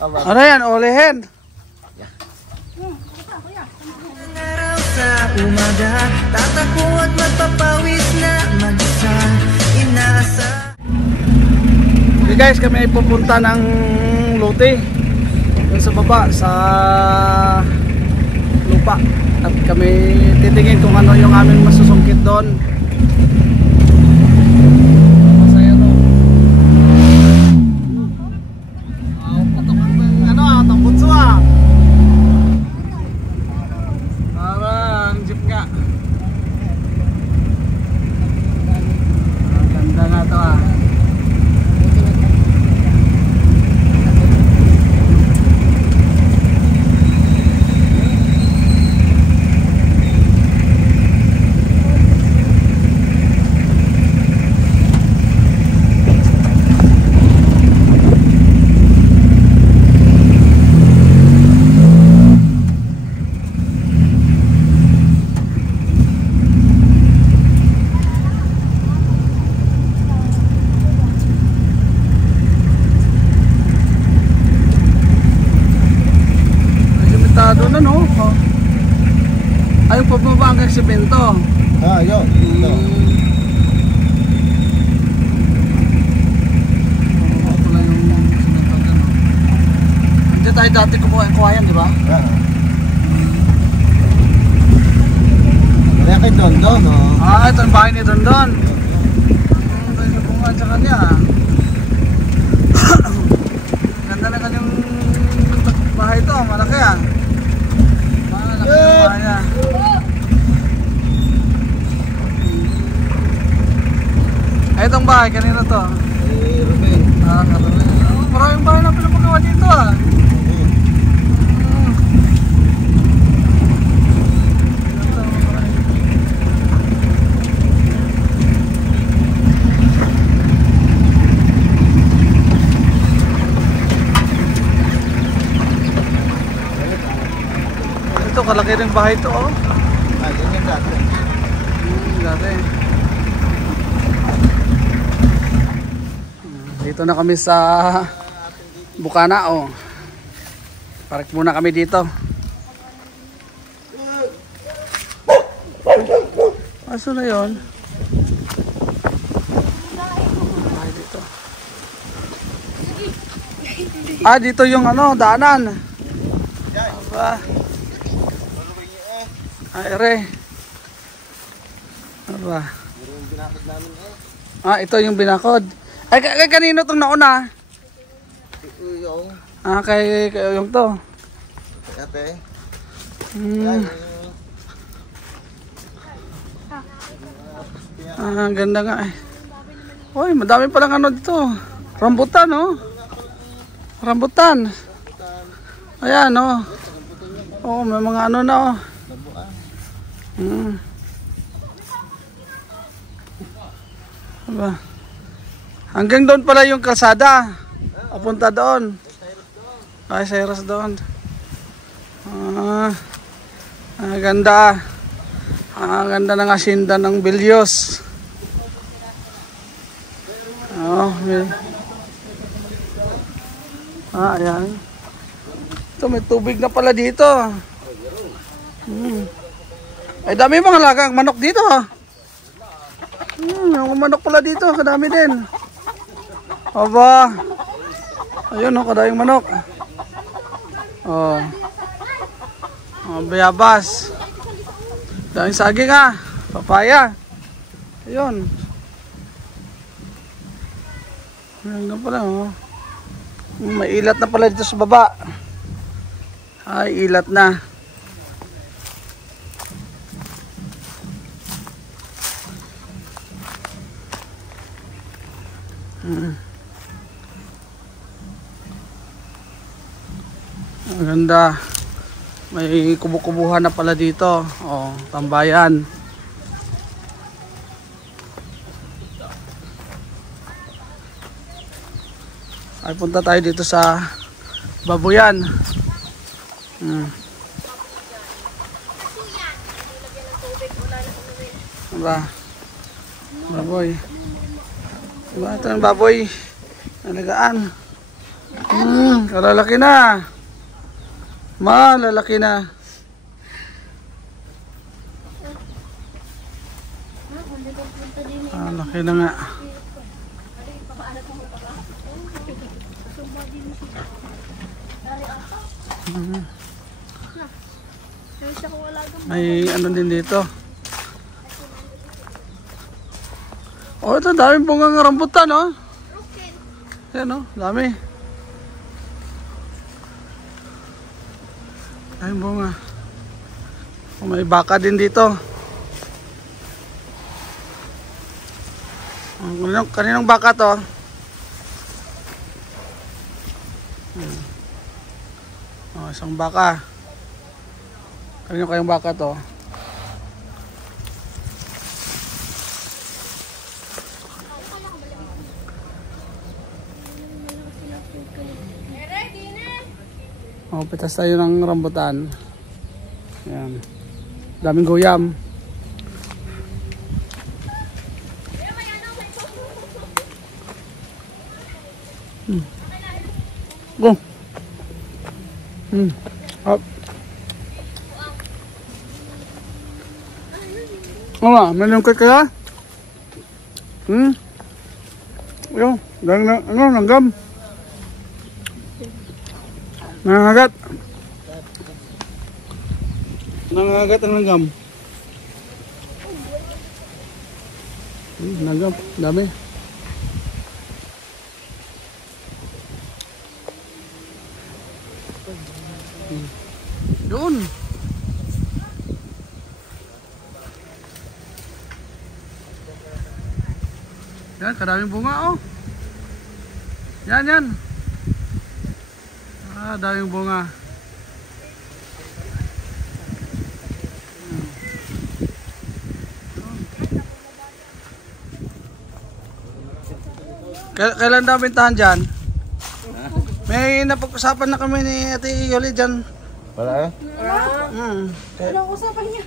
Ano yan? Ulihin. Sa umaga, tatakbo at magpapawis na mag-isa, inaasa. Okay guys, kami ay pupunta ng lote doon sa baba sa lupa at kami titingin kung ano yung aming masusungkit doon. Masaya to. Patok ng ano, tambutso ah. Parang jeep nga. Ganda nga to ah. Doon na no? Ayun pababa ang semento. Yun. Pala yung semento dyan. Andiyan tayo dati kumuha yan, di ba? Kaya kay Dondon, no? Ito ang bahay ni Dondon. Ito yung bunga sa kanya. Ganda na kanyang bahay ito, malaki ah. Ay, itong bahay, kanina to? Ruben. Maraming bahay na pinapagawa dito ah. Ito, kalaki rin bahay ito oh. Yan yung dati. Dati. Dito na kami sa Bukana oh. Park muna kami dito. Aso na yun? Dito. Dito yung ano, daanan. Aba. Ere. Aba. Ito yung binakod. Ay, kanino itong nauna? Yung. Kay yung to. Ate. Ang ganda nga eh. Uy, madami palang ano dito. Rambutan oh. Rambutan. Ayan oh. Oh, may mga ano na oh. Aba. Hanggang doon pala yung kalsada. Papunta doon. Ay, Cyrus doon. Ganda. Ganda ng asinda ng Bilyos. Ayan. Ito, may tubig na pala dito. Ay, dami mga alagang manok dito ha. Yung manok pala dito, kadami din. Aba. Ayun o, kadaming manok. Bayabas. Daming saging ha. Papaya. Ayun. Ayun pala oh. May ilat na pala dito sa baba. Ay, ilat na. Ang ganda. May kubo-kubuhan na pala dito. Oh, tambayan. Ay, punta tayo dito sa babuyan. Diba? Baboy. Diba? Ito ang baboy. Nalagaan. Lalaki na. Lalaki na. Laki na nga. May ano din dito. Oh, ito daming bungang rambutan, oh. Yan, oh, dami. Daming bunga. Oh, may baka din dito. Kaninong baka to? Oh, isang baka. Kanino kayong baka to? Oh, pitas tayo ng rambutan. Ayan. Daming guyam. Go. Up. May lungkot kaya? Yo, langgam. Nangangagat. Nangangagat ang langgam. Langgam, dami. Doon. Yan, kadaming bunga, oh. Yan. Daming bunga. Kailan daw bintahan dyan? May napag-usapan na kami ni Ate Yoli dyan. Wala eh? Anong usapan niya?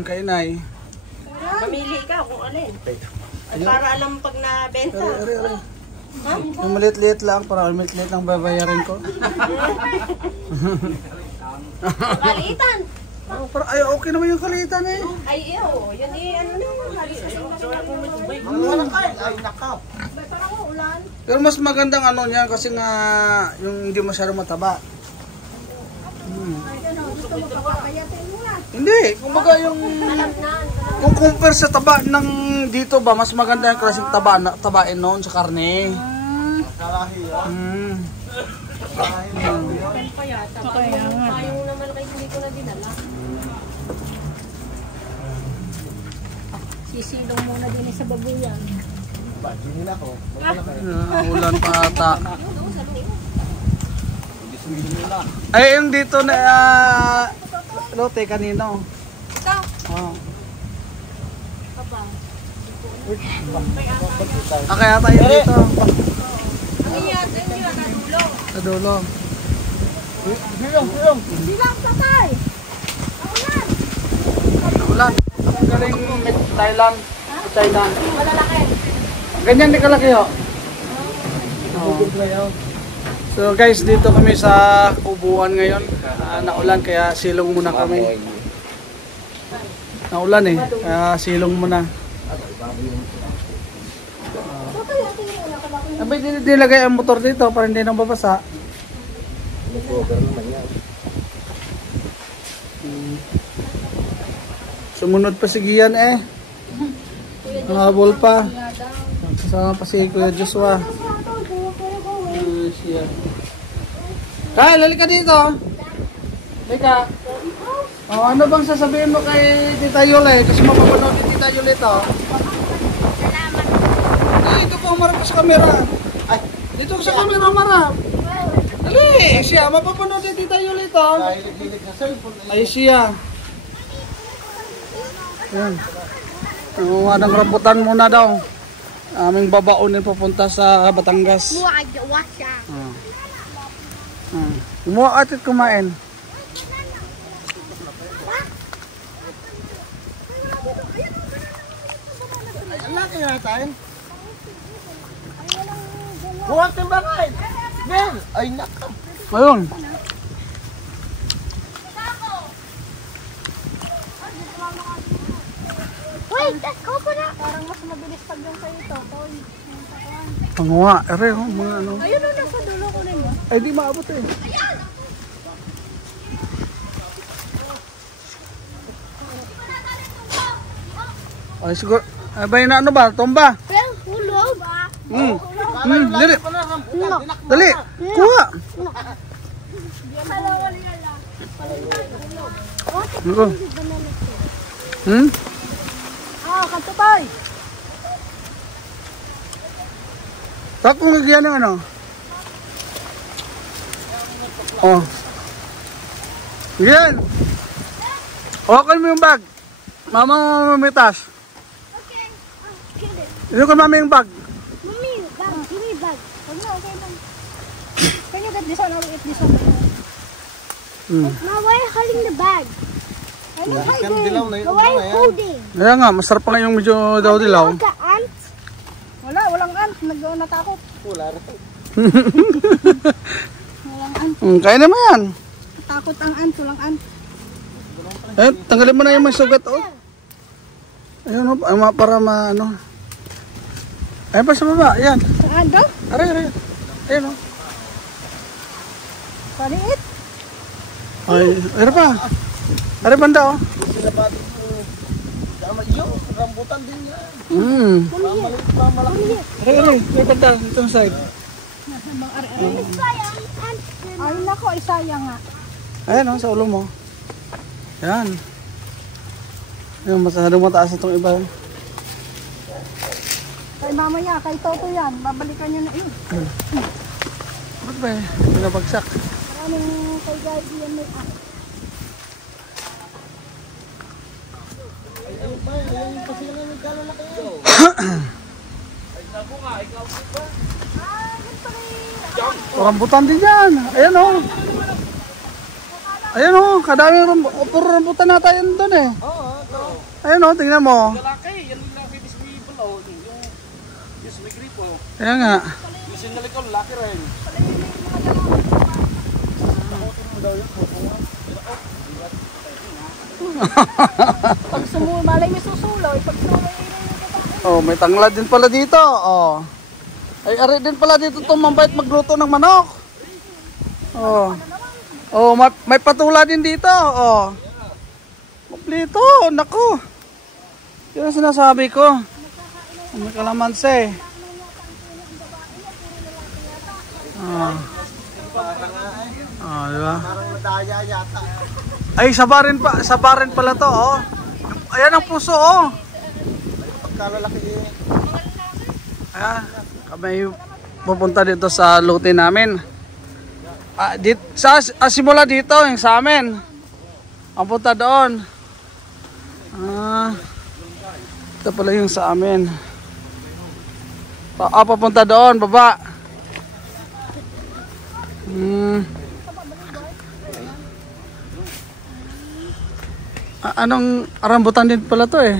Kay Nay. Mamili ka kung alin. At para alam pag nabenta. Yung maliit-liit lang, para maliit-liit lang babayarin ko. Kalitan. Ay, okay naman yung kalitan eh. Ay, iyo. Yun eh, ano naman. Halos Ay, nakaw. parang ulan. Pero mas magandang ano niya kasi nga yung hindi masyadong mataba. Gusto mo papapayatin mo na. Hindi, kumbaga yung kung compare sa taba ng dito ba, mas maganda yung klaseng tabain noon sa karne. Kaya nga. Yung naman kayo hindi ko na dinala. Sisilong muna din sa babuyan. Bajinin ako. Ulan pa ata. Ay, yung dito na lote kanino. Ikaw? Oh. Papa. Kaya tayo dito. Ang iyan, Sa dulo. Silang patay! Naulan! Ulan. Ang galing Thailand. Thailand. Malalaki. Ganyan di kalaki oh. So guys, dito kami sa kubuan ngayon. Naulan kaya silong muna kami. Naulan eh, kaya silong muna. Abay, nilagay ang motor dito para hindi nang babasa. Sumunod pa si Gian eh. Habol pa. Kasama pa si Kuya Joshua. Kyle, halika dito. Halika. Oh, ano bang sasabihin mo kay Tita Yole? Kasi mapapanood ni Tita Yole ito. Salamat. Dito po, marap sa camera. Ay, dito sa camera, marap. Dali, siya, mapapanood ni Tita Yole ito. Ay, siya. Yan. Ng rambutan muna daw. Aming babaonin papunta sa Batangas. Kumuha at kumain. Ang laki natin. Buwag timbangan! Ben! Ay, naka! Ayun. Wait, go po na. Parang mas mabilis pag yung kayo ito. Panguha. Ere, oh, mga ano. Ayun na, nasa dulo ko rin mo. Ay, di maabot eh. Ay, siguro. Ay, ba yun na ano ba? Tumba? Pero, hulog. Dali. Dali. Kuha. Ano? Kantutay. Tak kung nagyan yung ano. Oh. Yan. Hawakan mo yung bag. Mama mo mamitas. Okay. Get it. Ito ko mami yung bag. Mommy, bag. Give me bag. Okay lang. Can you get this one? I'll eat this one. Now, why are you holding the bag? I need hiding. Why are you holding? Kaya nga, masarap pa nga yung medyo daw-dilaw. Huwag ka, ant. Walang ant. Natakot. Wala rin. Walang ant. Kaya naman yan. Takot ang ant. Walang ant. Eh, tanggalin mo na yung may sugat, oh. Ayun, oh, para ano. Ayun pa sa baba, ayan. Saan daw? Aray. Ayun, oh. Paliit. Ay, ayun pa. Aray banda, oh. Sila ba dito? Tama yun, rambutan din yan. Aray, may banda, itong side. Ay, nako, isayang nga. Ayan, oh, sa ulo mo. Ayan. Ayun, masyadong mataas itong iba. Kay mamaya, kay Toto yan. Babalikan niya na yun. Ba't ba eh? Pinabagsak. Maraming kay Gabi yan may ant. Rambutan din yan. Ayan, oh. Ayan, oh. Kadaming puro rambutan na tayo doon eh. Ayan, oh. Tingnan mo. Ayan nga. Pag malay may susuloy, pag suloy Oh, may tanglad din pala dito. Oh. Ay, ari din pala dito tumambait magluto ng manok. Oh. Oh, may patula din dito. Oh. Kompleto, naku. Yun ang sinasabi ko. May kalamansi. Ah. Ah, diba? Parang madaya yata. Ay, sabarin pala to, oh. Ayan ang puso, oh. Pagkalalaki eh. Ayan, kami pupunta dito sa lote namin. Simula dito, yung sa amin. Ang punta doon. Ito pala yung sa amin. Papunta doon, baba. Anong rambutan din pala to eh?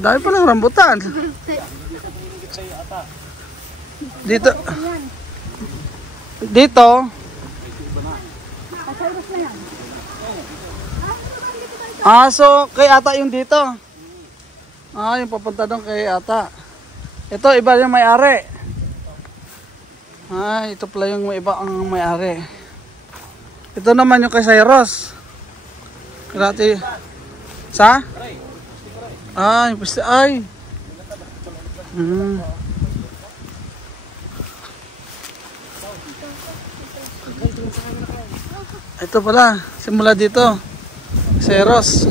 Dahil palang rambutan. Dito. So kay ata yung dito. Yung papunta doon kay ata. Ito iba yung may-ari. Ito pala yung iba ang may-ari. Ito naman yung kay Cyrus. Grabe. Sa? Yung piste. Ay. Ito pala. Simula dito. Cyrus.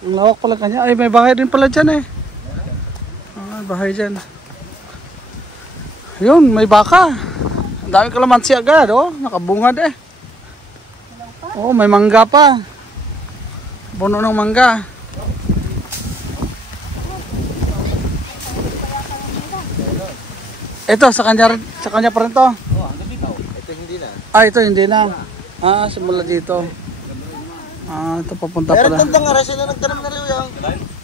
Ang lawak pala kanya. Ay, may bahay din pala dyan eh. Bahay dyan. Yun, may baka. Ang dami kalamansi agad, oh. Nakabungad eh. Oh, may mangga pa. Puno ng mangga. Ito, sa kanya pa rin to. Ito hindi na. Ito hindi na. Simula dito. Ito papunta Meron pala. tandang aras na nagtanong na rin yan.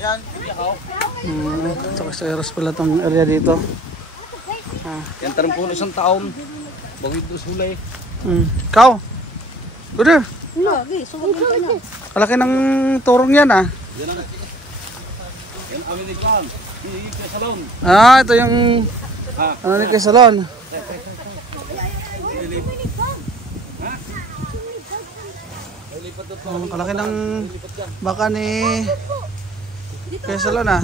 Yan. Sa Caseros pala tong area dito. Yan tarong puno isang taon. Bawid do sulay. Kau. Good. Lagi, suwag mo na. Kalaki ng turong yan ah. Yan kami ni Kwan. Hindi sa salon. Ito yung ano ni kay salon. Kalaki ng baka ni kay salon ah.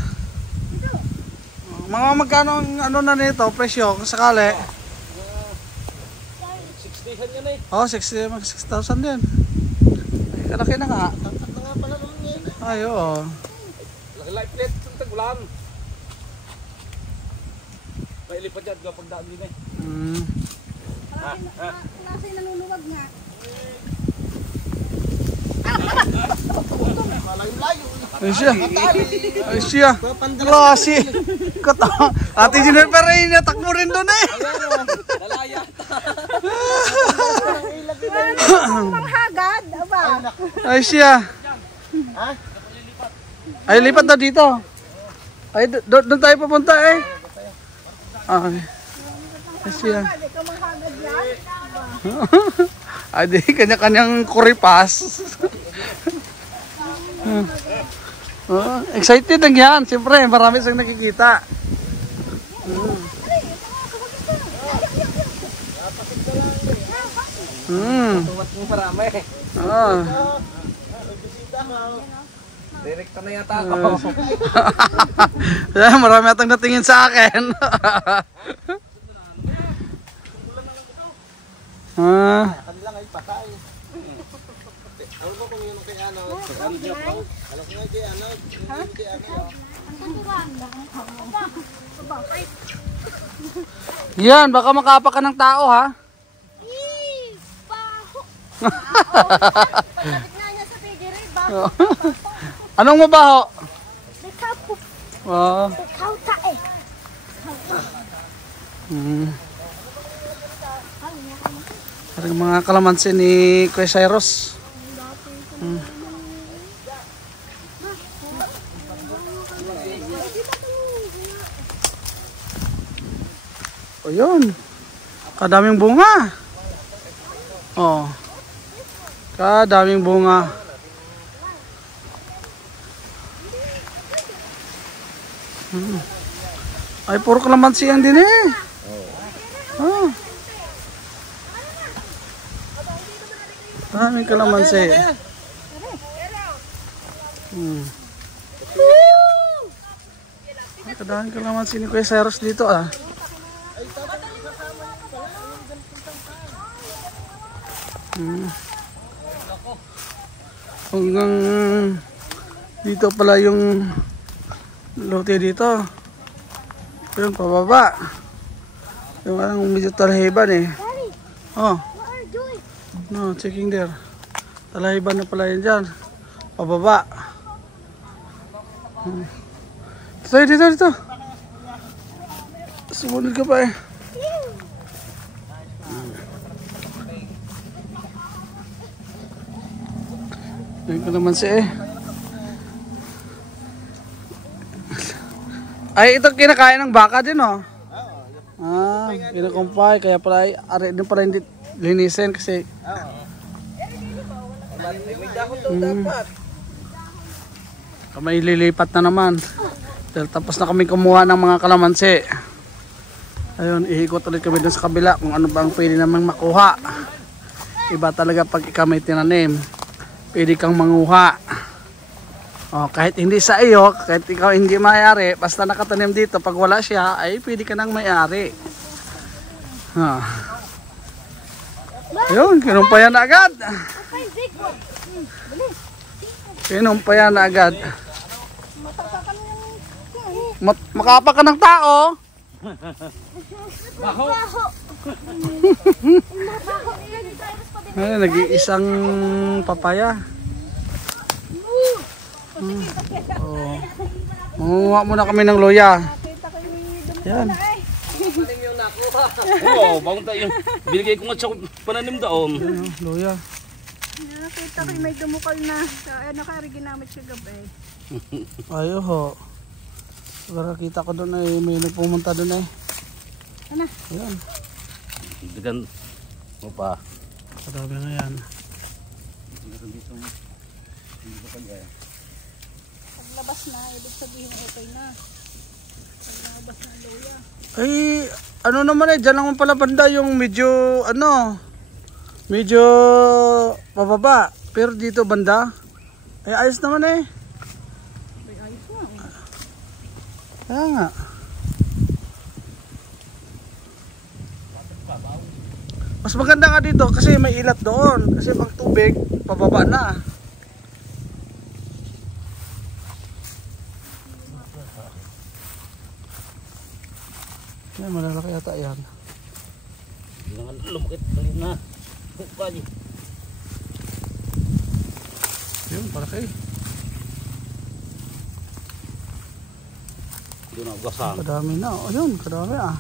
Mga magkano ang ano na nito presyo kung sakali? 60 yan eh. 6,000 din. Ay, kalaki na nga. Ay, oo. Light plate sa tagulan. May lipat dyan kapag daan din eh. Kasi nanunungag nga. Ay siya. Klase. Ate Jennifer ay natakbo rin doon eh. Manghagad, aba. Ay siya. Ay lipat na dito. Ay doon tayo papunta eh. Ay siya. Ay di kanya-kanyang kuripas. Excited lang yan. Siyempre marami siyang nakikita. Tumat mo marami. Direkta na yata ako. Marami atang natingin sa akin. Kanilang ay patay. Alam mo kung yun kay ano? Alam ko nga kay ano? Kay ano? Yan, baka makapa ka ng tao ha. Baho. Pagkabit nga niya sa pigiri, baho. Anong mabaho? Ikaw po. Oh. Ikaw tae. Parang mga kalamansi ni Kuya Cyrus. O yun. Kadaming bunga. Oh. Kadaming bunga. Ay puro kalamansi yan din eh. Oh. Daming kalamansi. Kadaming kalamansi ni Kuya Cyrus dito ah. Hanggang dito pala yung lote dito. Yung pababa. Yung anong medyo talahiban eh. Oh. No, checking there. Talahiban na pala yun dyan. Pababa. Dito. Sumunod ka pa eh. Yan ko naman siya eh. Ay, ito kinakain ng baka din oh. Kinakumpay. Kaya pala, ari din pala hindi linisin kasi. May dahon daw dapat. May lilipat na naman. Dahil tapos na kami kumuha ng mga kalamansi. Ayun, ihikot ulit kami dun sa kabila kung ano bang pwede naman makuha. Iba talaga pag ikaw may tinanim. Pwede kang manguha. Oh, kahit hindi sa iyo, kahit ikaw hindi may-ari, basta nakatanim dito, pag wala siya, ay pwede ka nang may-ari. Ayun, kinumpayan na agad. Kinumpayan na agad. Makapa ka ng tao. Baho. Ay, nag-iisang papaya. Oh. Mangunguha muna kami ng loya. Yan. Oo, bagong tayo. Binigay ko nga sa pananim daon. Loya. Nakita ko may dumukal na. Nakari ginamit siya gabi. Ayo ho. Para kita ko doon ay may nagpumunta doon eh. Ano? Ayan. Dagan mo pa. Kadami nga yan. Paglabas na, ibig sabihin okay na. Paglabas na loya. Ay, ano naman eh, dyan naman pala banda yung medyo, medyo pababa. Pero dito banda, ay ayos naman eh. Ay, ayos na. Kaya nga. Mas maganda nga dito kasi may ilat doon. Kasi pag tubig, pababa na. Yan, malalaki yata yan. Jangan lumukit kali na. Buka aja. Yun, malaki. Doon ako gasang. Kadami na. O yun, kadami ah.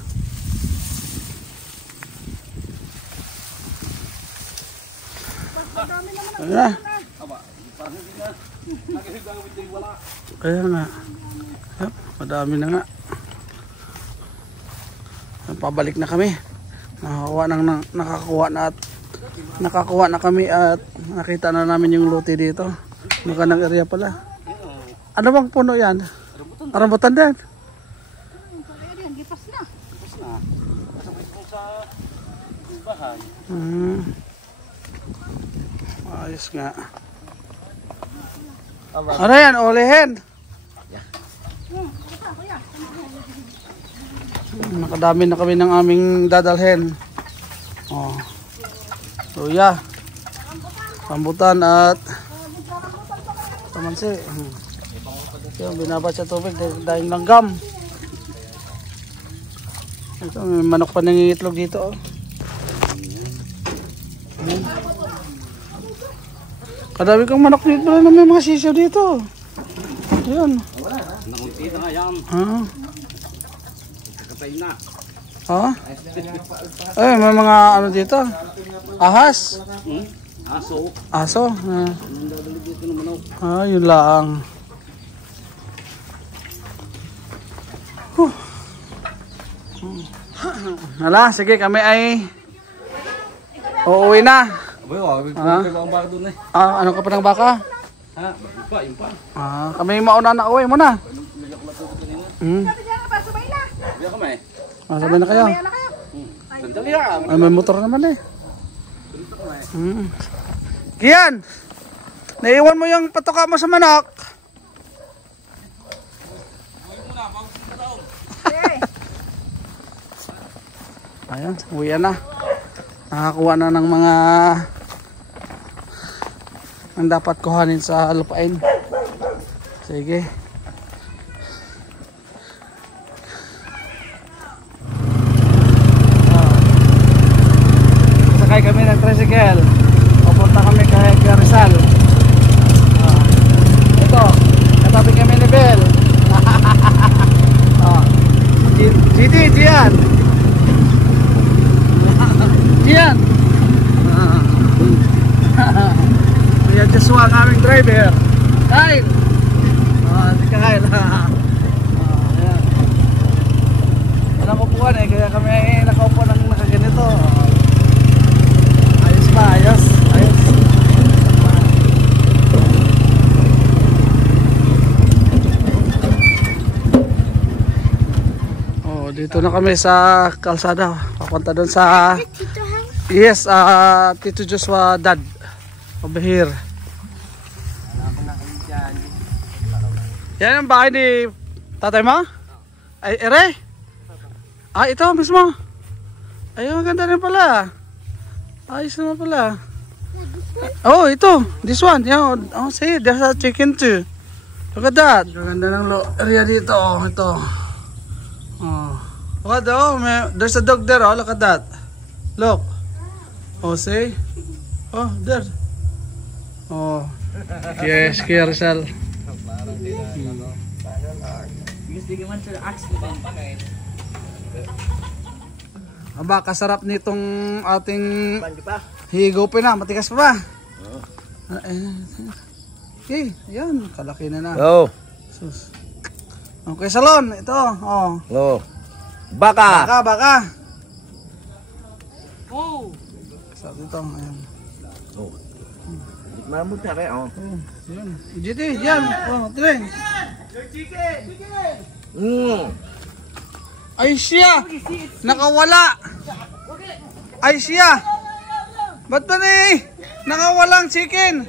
Madami naman Ayun na. Aba, parang hindi na. Naghihigang with the wala. Kaya nga. Yep, madami na nga. Pabalik na kami. Nakakuha na kami at nakita na namin yung lote dito. Magandang area pala. Ano bang puno yan? Rambutan din. Ayan, gipas na. Kasabay ko sa bahay. Ayos nga. Ano yan? Olehin. Nakadami na kami ng aming dadalhin. Oh. Luya. Rambutan at tamansi. Yung binabad sa tubig dahil langgam. Ito, may manok pa nangingitlog dito. Oh. Kadami kong manok dito na may mga sisiyo dito. Yun. Nakunti na nga yan. Katay na. Ha? Ay, may mga ano dito. Ahas. Aso. Aso. Ang dadali dito ng manok. Yun lang. Hala, sige kami ay uuwi na. Aboy, ang baka doon eh. Ano ka pa ng baka? Ha, yung pa. Kami mauna na uwi muna. Sabay na. Biya kami. Sabay na kayo. Ayan na kayo. Sandali lang. Ay, may motor naman eh. Kian! Naiwan mo yung patoka mo sa manok. Ayan, uwi na. Nakakuha na ng mga ang dapat kuhanin sa lupain. Sige. Sakay kami ng tricycle. Papunta kami kay Rizal. Ito, katabi kami ni Bel. GD, Gian. Gian. Kuya Joshua ang aming driver. Kyle. Si Kyle. Ayan. Walang upuan eh, kaya kami nakaupo ng nakaganito. Ayos ba? Ayos. Ayos. Dito na kami sa kalsada. Papunta doon sa yes, Tito Joshua dad. Over here. Yan ang bahay ni tatay mo? Ay, ere? Ito mismo. Ay, maganda rin pala. Ayos naman pala. Oh, ito. This one. Yeah. Oh, see, there's a chicken too. Look at that. Maganda ng area dito. Oh, ito. Oh. Look at that. Oh, there's a dog there. Oh, look at that. Look. Oh, see? Oh, there. Oh. Yes, Kuya Rizal. Aba, kasarap nitong ating higupin na. Matigas pa ba? Okay, yan. Kalaki na na. Oh. Sus. Okay, salon. Ito. Oh. Oh. Baka. Baka. Oh. Sa dito. Ayan. Oh. Mamut na rin, oh. Oh, yan. GT, yan. Oh, tren. Ay siya! Nakawala! Ay siya! Ba't ba ni? Nakawalang chicken!